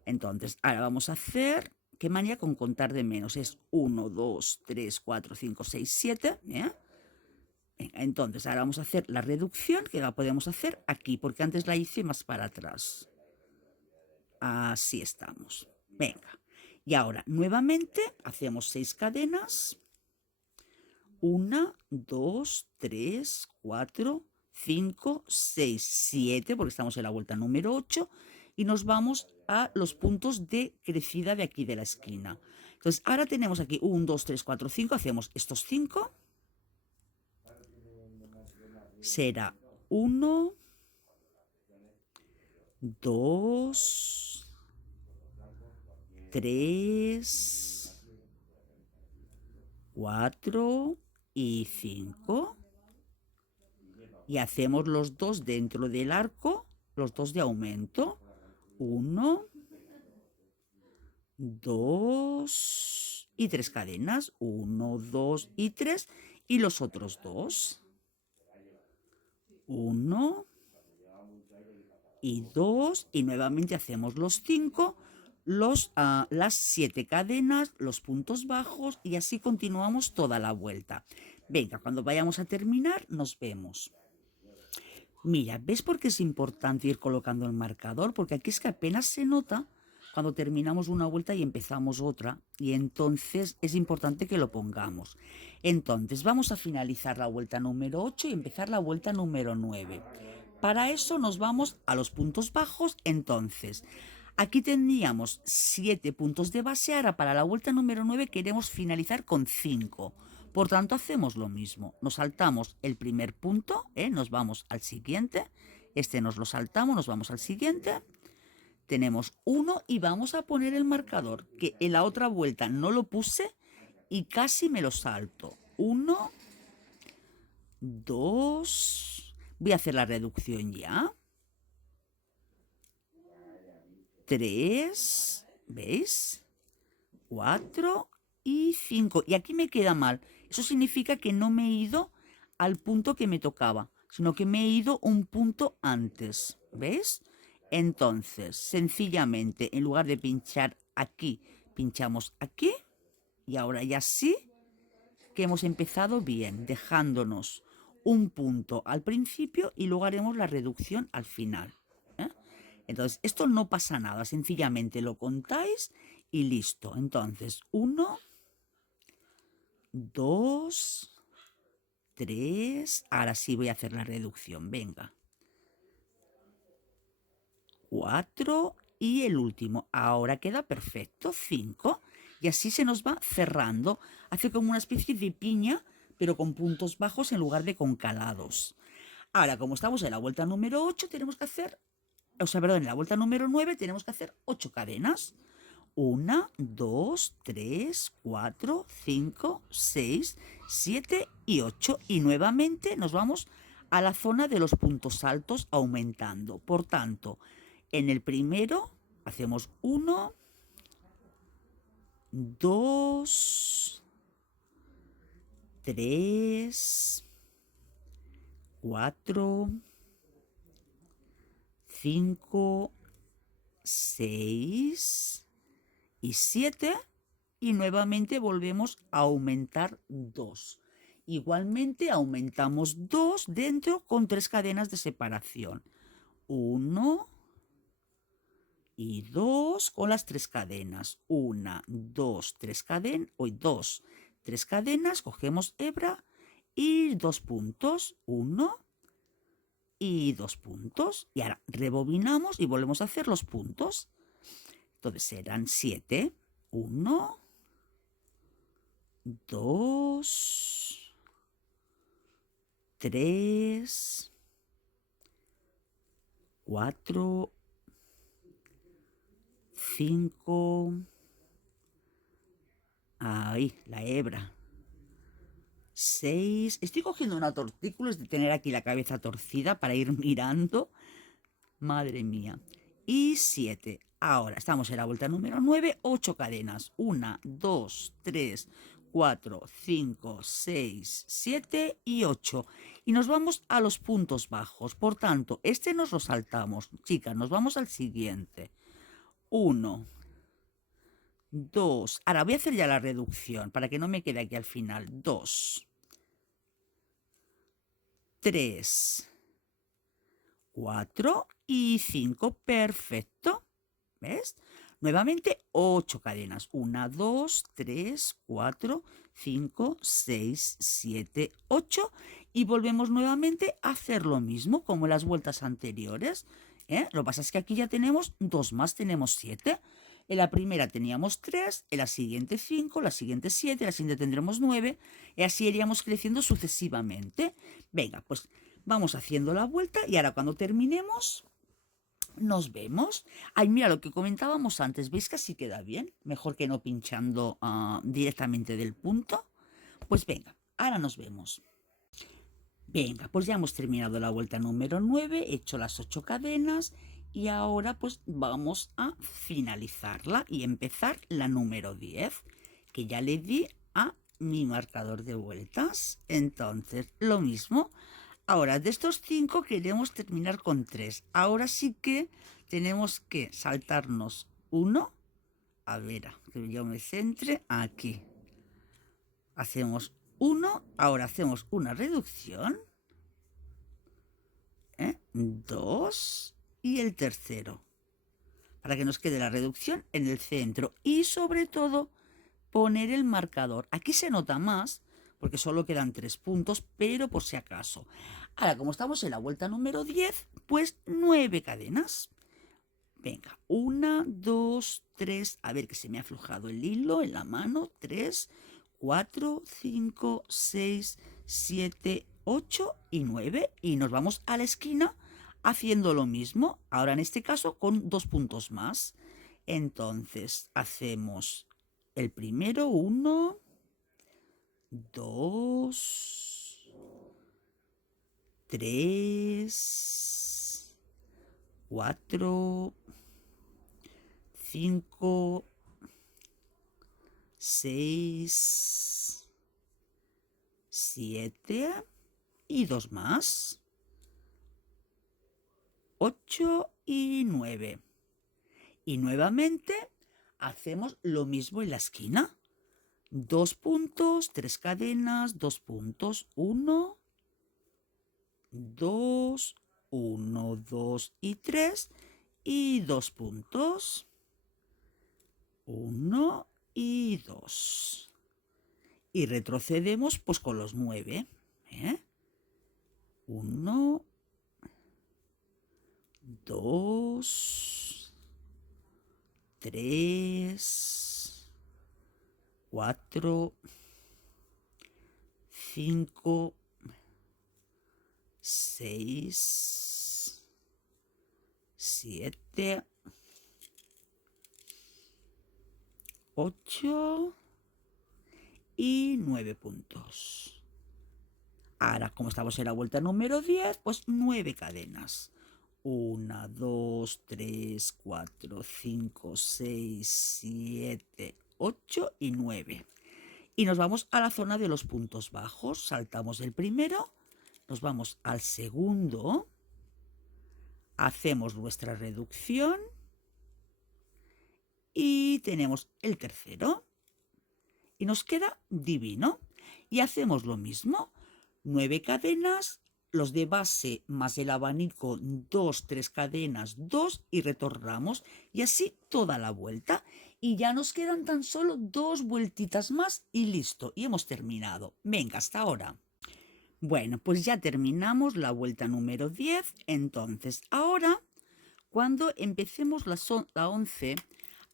Entonces, ahora vamos a hacer... ¿Qué manía con contar de menos? Es 1, 2, 3, 4, 5, 6, 7. Venga, entonces, ahora vamos a hacer la reducción, que la podemos hacer aquí, porque antes la hice más para atrás. Así estamos. Venga. Y ahora, nuevamente, hacemos 6 cadenas. 1, 2, 3, 4, 5, 6, 7, porque estamos en la vuelta número 8. Y nos vamos a los puntos de crecida de aquí de la esquina. Entonces, ahora tenemos aquí 1, 2, 3, 4, 5. Hacemos estos 5. será 1, 2, 3, 4 y 5. Y hacemos los dos dentro del arco, los dos de aumento. 1, 2 y 3 cadenas. 1, 2 y 3. Y los otros dos. 1 y 2. Y nuevamente hacemos los 5, las 7 cadenas, los puntos bajos, y así continuamos toda la vuelta. Venga, cuando vayamos a terminar, nos vemos. Mira, ¿ves por qué es importante ir colocando el marcador? Porque aquí es que apenas se nota cuando terminamos una vuelta y empezamos otra, y entonces es importante que lo pongamos. Entonces vamos a finalizar la vuelta número 8 y empezar la vuelta número 9. Para eso nos vamos a los puntos bajos. Entonces aquí teníamos 7 puntos de base. Ahora para la vuelta número 9 queremos finalizar con 5. Por tanto, hacemos lo mismo. Nos saltamos el primer punto, nos vamos al siguiente. Este nos lo saltamos, nos vamos al siguiente. Tenemos 1 y vamos a poner el marcador, que en la otra vuelta no lo puse y casi me lo salto. 1, 2, voy a hacer la reducción ya. 3, ¿veis? 4 y 5. Y aquí me queda mal. Eso significa que no me he ido al punto que me tocaba, sino que me he ido un punto antes. ¿Ves? Entonces, sencillamente, en lugar de pinchar aquí, pinchamos aquí. Y ahora ya sí que hemos empezado bien, dejándonos un punto al principio y luego haremos la reducción al final. Entonces, esto no pasa nada, sencillamente lo contáis y listo. Entonces, 1, 2, 3, ahora sí voy a hacer la reducción, venga. 4 y el último, ahora queda perfecto, 5. Y así se nos va cerrando, hace como una especie de piña, pero con puntos bajos en lugar de con calados. Ahora, como estamos en la vuelta número 8, tenemos que hacer, en la vuelta número 9 tenemos que hacer 8 cadenas. 1, 2, 3, 4, 5, 6, 7 y 8. Y nuevamente nos vamos a la zona de los puntos altos aumentando. Por tanto, en el primero hacemos 1, 2, 3, 4, 5, 6 y 7, y nuevamente volvemos a aumentar 2. Igualmente aumentamos 2 dentro con 3 cadenas de separación. 1 y 2 con las 3 cadenas. 1, 2, 3 cadenas. Hoy 2, 3 cadenas. Cogemos hebra y 2 puntos. 1 y 2 puntos. Y ahora rebobinamos y volvemos a hacer los puntos. Entonces serán 7. 1, 2, 3, 4, 5, ahí, la hebra, 6, estoy cogiendo una tortícula, es de tener aquí la cabeza torcida para ir mirando, madre mía, y 7, ahora estamos en la vuelta número 9, 8 cadenas, 1, 2, 3, 4, 5, 6, 7 y 8. Y nos vamos a los puntos bajos. Por tanto, este nos lo saltamos. Chicas, nos vamos al siguiente. 1, 2. Ahora voy a hacer ya la reducción para que no me quede aquí al final. 2, 3, 4 y 5. Perfecto. ¿Ves? Nuevamente 8 cadenas. 1, 2, 3, 4, 5, 6, 7, 8. Y volvemos nuevamente a hacer lo mismo como en las vueltas anteriores. Lo que pasa es que aquí ya tenemos 2 más, tenemos 7. En la primera teníamos 3, en la siguiente 5, la siguiente 7, en la siguiente tendremos 9. Y así iríamos creciendo sucesivamente. Venga, pues Vamos haciendo la vuelta y ahora cuando terminemos nos vemos. Ay, mira lo que comentábamos antes, ¿veis que así queda bien? Mejor que no pinchando directamente del punto. Pues venga, ahora nos vemos. Venga, pues ya hemos terminado la vuelta número 9, he hecho las 8 cadenas y ahora pues vamos a finalizarla y empezar la número 10, que ya le di a mi marcador de vueltas. Entonces, lo mismo. Ahora, de estos 5 queremos terminar con 3. Ahora sí que tenemos que saltarnos uno. A ver, que yo me centre aquí. Hacemos 1, ahora hacemos una reducción. 2 y el tercero. Para que nos quede la reducción en el centro. Y sobre todo, poner el marcador. Aquí se nota más, porque solo quedan 3 puntos, pero por si acaso. Ahora, como estamos en la vuelta número 10, pues 9 cadenas. Venga, 1, 2, 3, a ver que se me ha aflojado el hilo en la mano, 3, 4, 5, 6, 7, 8 y 9. Y nos vamos a la esquina haciendo lo mismo, ahora en este caso con 2 puntos más. Entonces hacemos el primero, 1, 2, 3, 4, 5, 6, 7 y 2 más, 8 y 9. Y nuevamente hacemos lo mismo en la esquina. 2 puntos, 3 cadenas, 2 puntos, 1, 2, 1, 2 y 3 y 2 puntos, 1 y 2. Y retrocedemos pues con los 9. 1, 2, 3, 4, 5, 6, 7, 8 y 9 puntos. Ahora, como estamos en la vuelta número 10, pues 9 cadenas. 1, 2, 3, 4, 5, 6, 7, 8 y 9. Y nos vamos a la zona de los puntos bajos. Saltamos el primero, nos vamos al segundo, hacemos nuestra reducción y tenemos el tercero. Y nos queda divino. Y hacemos lo mismo. 9 cadenas, los de base más el abanico, 2, 3 cadenas, 2 y retornamos. Y así toda la vuelta. Y ya nos quedan tan solo 2 vueltitas más y listo. Y hemos terminado. Venga, hasta ahora. Bueno, pues ya terminamos la vuelta número 10. Entonces, ahora, cuando empecemos la 11,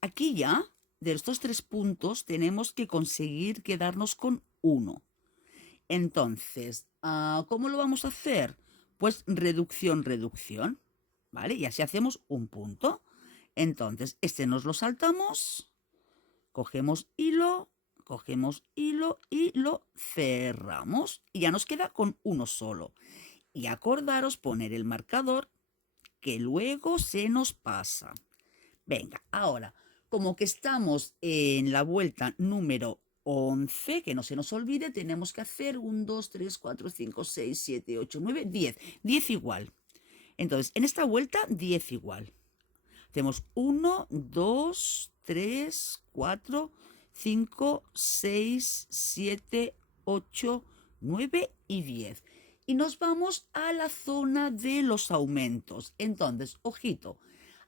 aquí ya, de estos 3 puntos, tenemos que conseguir quedarnos con 1. Entonces, ¿cómo lo vamos a hacer? Pues reducción, reducción, ¿vale? Y así hacemos un punto. Entonces, este nos lo saltamos, cogemos hilo y lo cerramos. Y ya nos queda con uno solo. Y acordaros poner el marcador, que luego se nos pasa. Venga, ahora, como que estamos en la vuelta número 11, que no se nos olvide, tenemos que hacer 1, 2, 3, 4, 5, 6, 7, 8, 9, 10. 10 igual. Entonces, en esta vuelta, 10 igual. Hacemos 1, 2, 3, 4, 5, 6, 7, 8, 9 y 10. Y nos vamos a la zona de los aumentos. Entonces, ojito,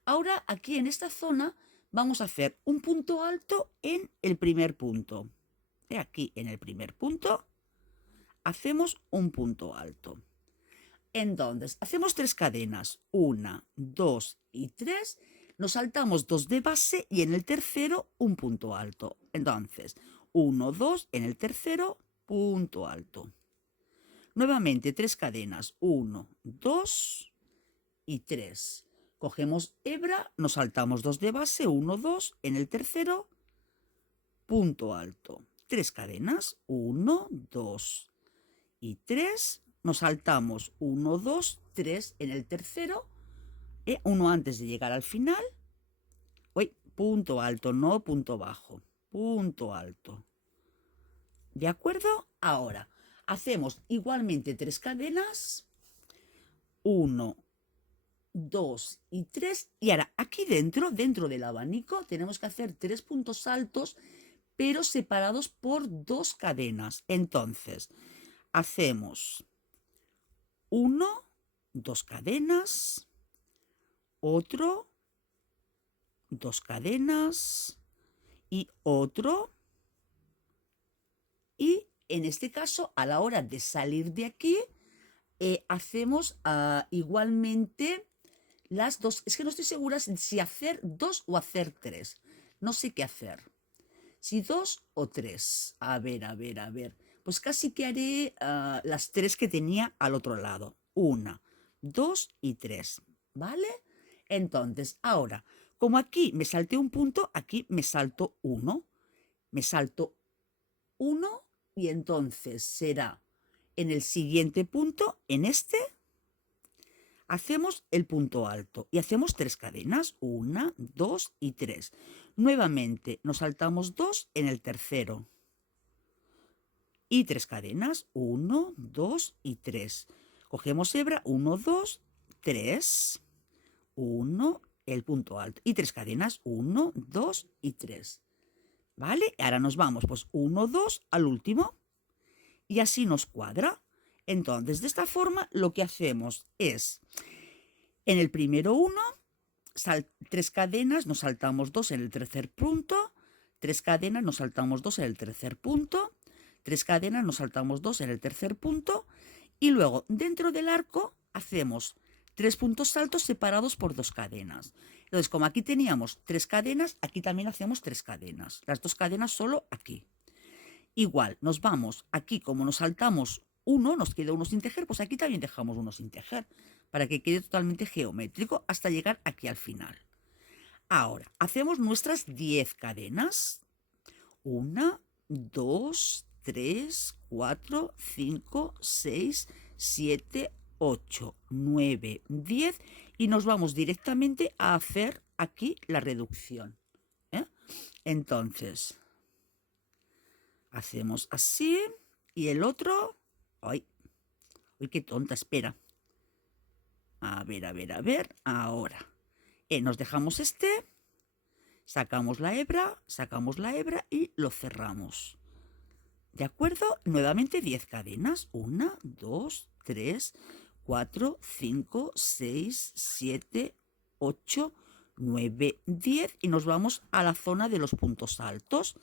ahora aquí en esta zona vamos a hacer un punto alto en el primer punto. Aquí en el primer punto hacemos un punto alto. Entonces, hacemos 3 cadenas, 1, 2 y 3, nos saltamos 2 de base y en el tercero un punto alto. Entonces, 1, 2, en el tercero, punto alto. Nuevamente 3 cadenas, 1, 2 y 3. Cogemos hebra, nos saltamos 2 de base, 1, 2, en el tercero, punto alto. 3 cadenas, 1, 2 y 3. Nos saltamos 1, 2, 3 en el tercero, uno antes de llegar al final. Punto alto, no punto bajo. Punto alto. ¿De acuerdo? Ahora, hacemos igualmente 3 cadenas. 1, 2 y 3. Y ahora, aquí dentro del abanico, tenemos que hacer 3 puntos altos, pero separados por 2 cadenas. Entonces, hacemos 1, 2 cadenas, otro, 2 cadenas y otro. Y en este caso, a la hora de salir de aquí, hacemos igualmente las dos. Es que no estoy segura si hacer 2 o hacer 3. No sé qué hacer. Si 2 o 3. A ver. Pues casi que haré las 3 que tenía al otro lado. 1, 2 y 3. ¿Vale? Entonces, ahora, como aquí me salté un punto, aquí me salto 1. Me salto 1 y entonces será en el siguiente punto, en este, hacemos el punto alto y hacemos 3 cadenas, 1, 2 y 3. Nuevamente nos saltamos 2 en el tercero y 3 cadenas, 1, 2 y 3. Cogemos hebra, 1, 2, 3, 1, el punto alto y 3 cadenas, 1, 2 y 3. ¿Vale? Ahora nos vamos, pues 1, 2 al último y así nos cuadra. Entonces, de esta forma, lo que hacemos es, en el primero 1, 3 cadenas, nos saltamos 2 en el tercer punto, 3 cadenas, nos saltamos 2 en el tercer punto, 3 cadenas, nos saltamos 2 en el tercer punto, y luego, dentro del arco, hacemos 3 puntos altos separados por 2 cadenas. Entonces, como aquí teníamos 3 cadenas, aquí también hacemos 3 cadenas. Las 2 cadenas solo aquí. Igual, nos vamos aquí, como nos saltamos 1, nos queda uno sin tejer, pues aquí también dejamos uno sin tejer, para que quede totalmente geométrico hasta llegar aquí al final. Ahora, hacemos nuestras 10 cadenas. 1, 2, 3, 4, 5, 6, 7, 8, 9, 10 y nos vamos directamente a hacer aquí la reducción. Entonces, hacemos así y el otro... ¡Ay! ¡Uy, qué tonta! Espera. A ver. Ahora. Nos dejamos este. Sacamos la hebra y lo cerramos. ¿De acuerdo? Nuevamente 10 cadenas. 1, 2, 3, 4, 5, 6, 7, 8, 9, 10 y nos vamos a la zona de los puntos altos.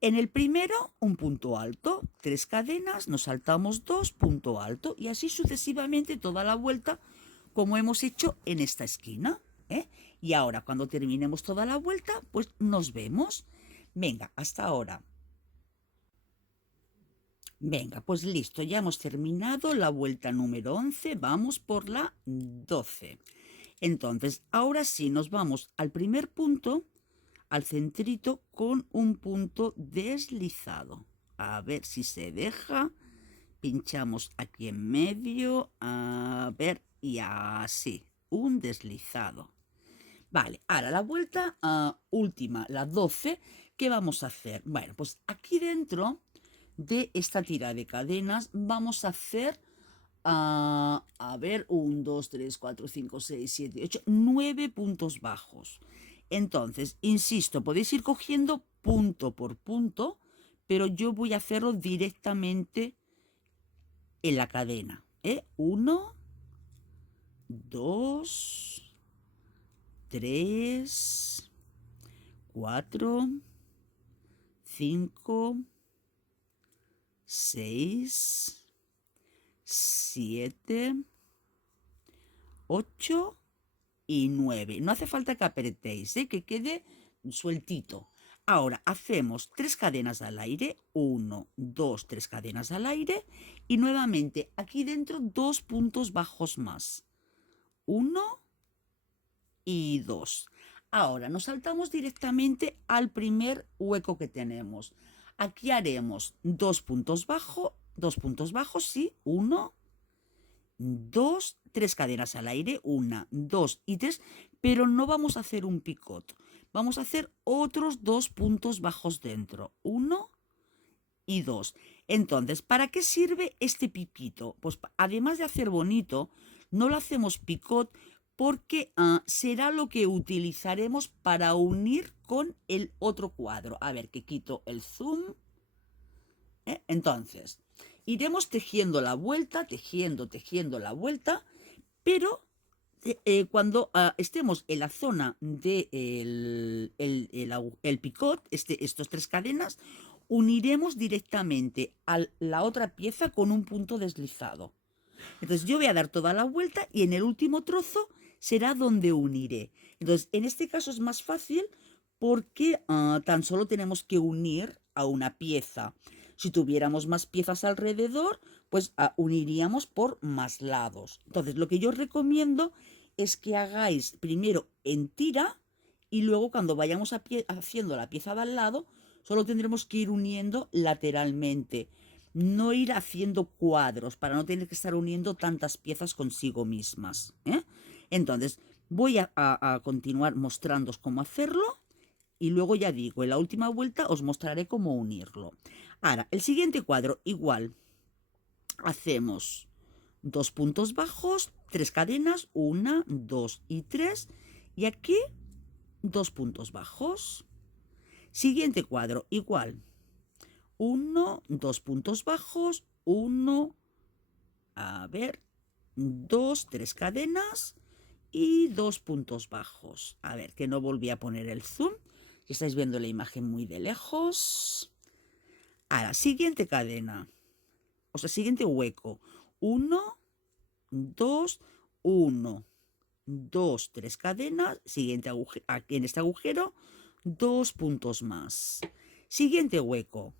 En el primero, un punto alto, 3 cadenas, nos saltamos 2, punto alto y así sucesivamente toda la vuelta como hemos hecho en esta esquina. Y ahora cuando terminemos toda la vuelta, pues nos vemos. Venga, hasta ahora. Venga, pues listo, ya hemos terminado la vuelta número 11, vamos por la 12. Entonces, ahora sí, nos vamos al primer punto, al centrito, con un punto deslizado. A ver si se deja. Pinchamos aquí en medio, a ver, y así, un deslizado. Vale, ahora la vuelta última, la 12, ¿qué vamos a hacer? Bueno, pues aquí dentro de esta tira de cadenas vamos a hacer, a ver, 1, 2, 3, 4, 5, 6, 7, 8, 9 puntos bajos. Entonces, insisto, podéis ir cogiendo punto por punto, pero yo voy a hacerlo directamente en la cadena. 1, 2, 3, 4, 5, 6, 7, 8 y 9. No hace falta que apretéis, que quede sueltito. Ahora hacemos 3 cadenas al aire, 1, 2, 3 cadenas al aire y nuevamente aquí dentro 2 puntos bajos más, 1 y 2. Ahora nos saltamos directamente al primer hueco que tenemos. Aquí haremos 2 puntos bajos, sí, 1, 2, 3 cadenas al aire, 1, 2 y 3, pero no vamos a hacer un picot. Vamos a hacer otros 2 puntos bajos dentro, 1 y 2. Entonces, ¿para qué sirve este piquito? Pues además de hacer bonito, no lo hacemos picot porque será lo que utilizaremos para unir con el otro cuadro. A ver, que quito el zoom. Entonces, iremos tejiendo la vuelta, tejiendo la vuelta, pero cuando estemos en la zona del el picot, estos 3 cadenas, uniremos directamente a la otra pieza con un punto deslizado. Entonces yo voy a dar toda la vuelta y en el último trozo será donde uniré. Entonces en este caso es más fácil porque tan solo tenemos que unir a una pieza. Si tuviéramos más piezas alrededor, pues uniríamos por más lados. Entonces lo que yo os recomiendo es que hagáis primero en tira y luego cuando vayamos haciendo la pieza de al lado, solo tendremos que ir uniendo lateralmente. No ir haciendo cuadros para no tener que estar uniendo tantas piezas consigo mismas. Entonces voy a continuar mostrándoos cómo hacerlo. Y luego ya digo, en la última vuelta os mostraré cómo unirlo. Ahora, el siguiente cuadro, igual. Hacemos 2 puntos bajos, 3 cadenas, 1, 2 y 3. Y aquí 2 puntos bajos. Siguiente cuadro, igual. 1, 2 puntos bajos, 1, 2, 3 cadenas y 2 puntos bajos. A ver, que no volví a poner el zoom. Si estáis viendo la imagen muy de lejos. Ahora, siguiente cadena. O sea, siguiente hueco. 1, 2, 1, 2, 3 cadenas. Siguiente agujero, aquí en este agujero, 2 puntos más. Siguiente hueco.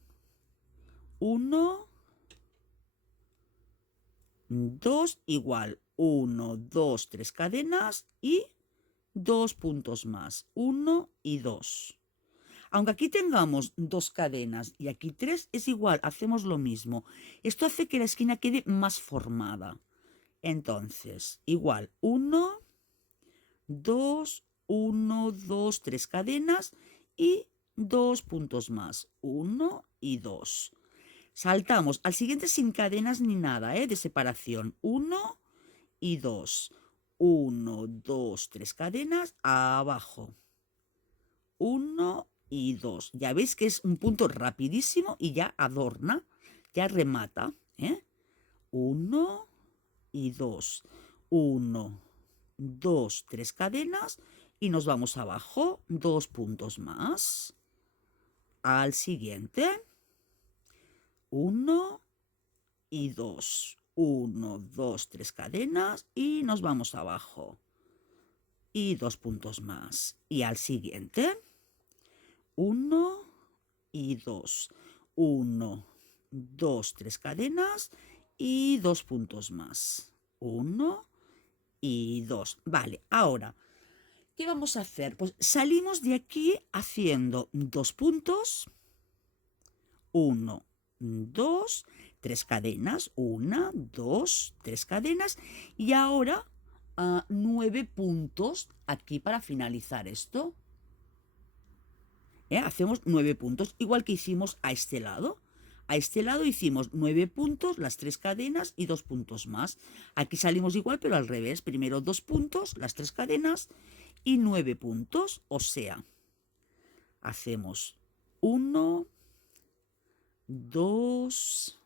1, 2, igual. 1, 2, 3 cadenas y 2 puntos más. 1 y 2. Aunque aquí tengamos 2 cadenas y aquí 3, es igual, hacemos lo mismo. Esto hace que la esquina quede más formada. Entonces, igual, 1, 2, 1, 2, 3 cadenas y 2 puntos más. 1 y 2. Saltamos al siguiente sin cadenas ni nada, de separación. 1 y 2. 1, 2, 3 cadenas, abajo. 1 y 2. Ya veis que es un punto rapidísimo y ya adorna, ya remata. 1 y 2. 1, 2, 3 cadenas y nos vamos abajo, 2 puntos más. Al siguiente. 1 y 2. 1, 2, 3 cadenas y nos vamos abajo. Y 2 puntos más. Y al siguiente. 1 y 2. 1, 2, 3 cadenas y 2 puntos más. 1 y 2. Vale, ahora, ¿qué vamos a hacer? Pues salimos de aquí haciendo 2 puntos. 1, 2, 3 cadenas. 1, 2, 3 cadenas. Y ahora 9 puntos aquí para finalizar esto. Hacemos 9 puntos, igual que hicimos a este lado. A este lado hicimos 9 puntos, las 3 cadenas y 2 puntos más. Aquí salimos igual, pero al revés. Primero 2 puntos, las 3 cadenas y 9 puntos. O sea, hacemos 1, 2,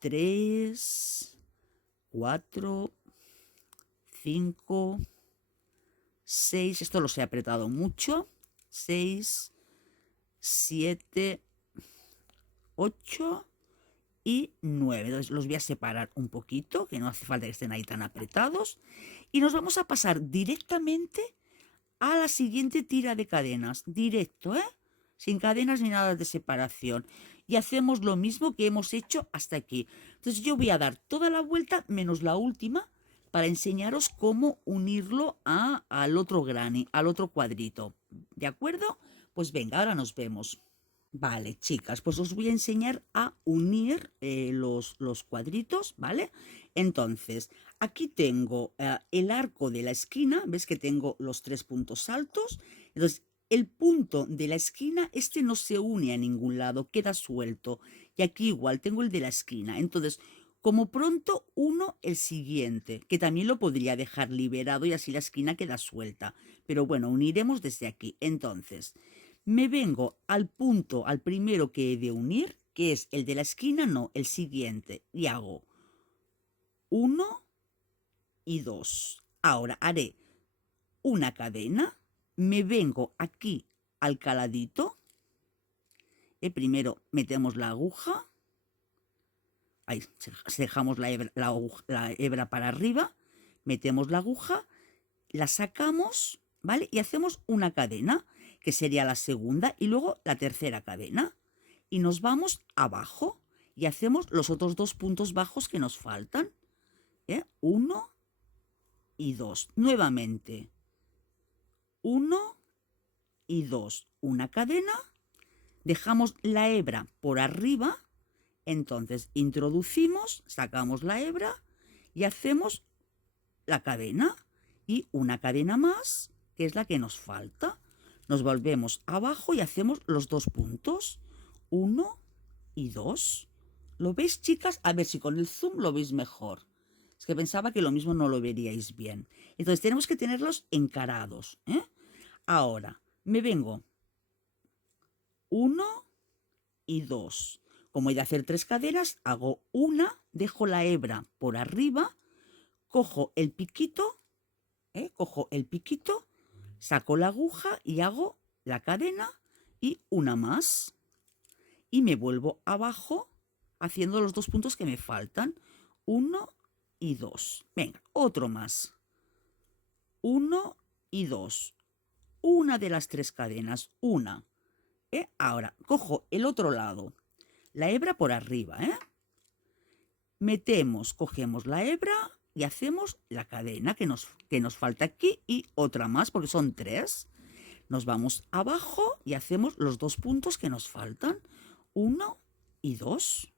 3, 4, 5, 6. Esto los he apretado mucho. 6, 7, 8 y 9. Entonces los voy a separar un poquito, que no hace falta que estén ahí tan apretados. Y nos vamos a pasar directamente a la siguiente tira de cadenas. Directo, sin cadenas ni nada de separación. Y hacemos lo mismo que hemos hecho hasta aquí. Entonces yo voy a dar toda la vuelta menos la última para enseñaros cómo unirlo al otro granny, al otro cuadrito. ¿De acuerdo? Pues venga, ahora nos vemos. Vale, chicas, pues os voy a enseñar a unir los cuadritos, ¿vale? Entonces, aquí tengo el arco de la esquina, ¿ves que tengo los 3 puntos altos? Entonces, el punto de la esquina, este no se une a ningún lado, queda suelto. Y aquí igual, tengo el de la esquina. Entonces, como pronto uno el siguiente, que también lo podría dejar liberado y así la esquina queda suelta. Pero bueno, uniremos desde aquí. Entonces, me vengo al punto, al primero que he de unir, que es el de la esquina, no, el siguiente, y hago 1 y 2. Ahora haré una cadena, me vengo aquí al caladito, primero metemos la aguja, ahí dejamos la hebra para arriba, metemos la aguja, la sacamos, ¿vale? Y hacemos una cadena, que sería la segunda, y luego la tercera cadena. Y nos vamos abajo y hacemos los otros 2 puntos bajos que nos faltan. 1 y 2. Nuevamente. 1 y 2. Una cadena. Dejamos la hebra por arriba. Entonces introducimos, sacamos la hebra y hacemos la cadena. Y una cadena más, que es la que nos falta. Nos volvemos abajo y hacemos los 2 puntos. 1 y 2. ¿Lo veis, chicas? A ver si con el zoom lo veis mejor. Es que pensaba que lo mismo no lo veríais bien. Entonces tenemos que tenerlos encarados. Ahora, me vengo 1 y 2. Como he de hacer 3 cadenas, hago una, dejo la hebra por arriba, cojo el piquito, saco la aguja y hago la cadena y una más. Y me vuelvo abajo haciendo los 2 puntos que me faltan. 1 y 2. Venga, otro más. 1 y 2. Una de las 3 cadenas. Una. Ahora, cojo el otro lado. La hebra por arriba. Cogemos la hebra y hacemos la cadena que nos falta aquí y otra más porque son 3. Nos vamos abajo y hacemos los 2 puntos que nos faltan. 1 y 2.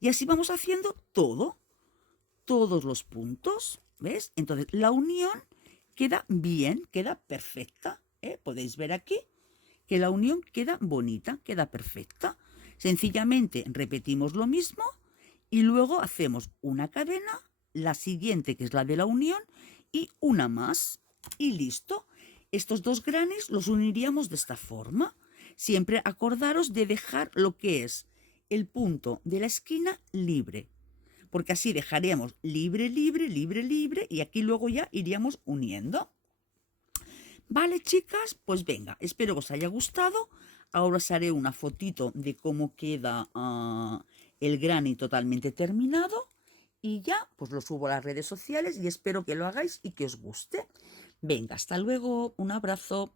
Y así vamos haciendo todos los puntos. ¿Ves? Entonces la unión queda bien, queda perfecta. Podéis ver aquí que la unión queda bonita, queda perfecta. Sencillamente repetimos lo mismo y luego hacemos una cadena, la siguiente que es la de la unión y una más y listo. Estos 2 grannies los uniríamos de esta forma. Siempre acordaros de dejar lo que es el punto de la esquina libre, porque así dejaremos libre y aquí luego ya iríamos uniendo. Vale, chicas, pues venga, espero que os haya gustado. Ahora os haré una fotito de cómo queda el granny totalmente terminado y ya pues lo subo a las redes sociales y espero que lo hagáis y que os guste. Venga, hasta luego, un abrazo.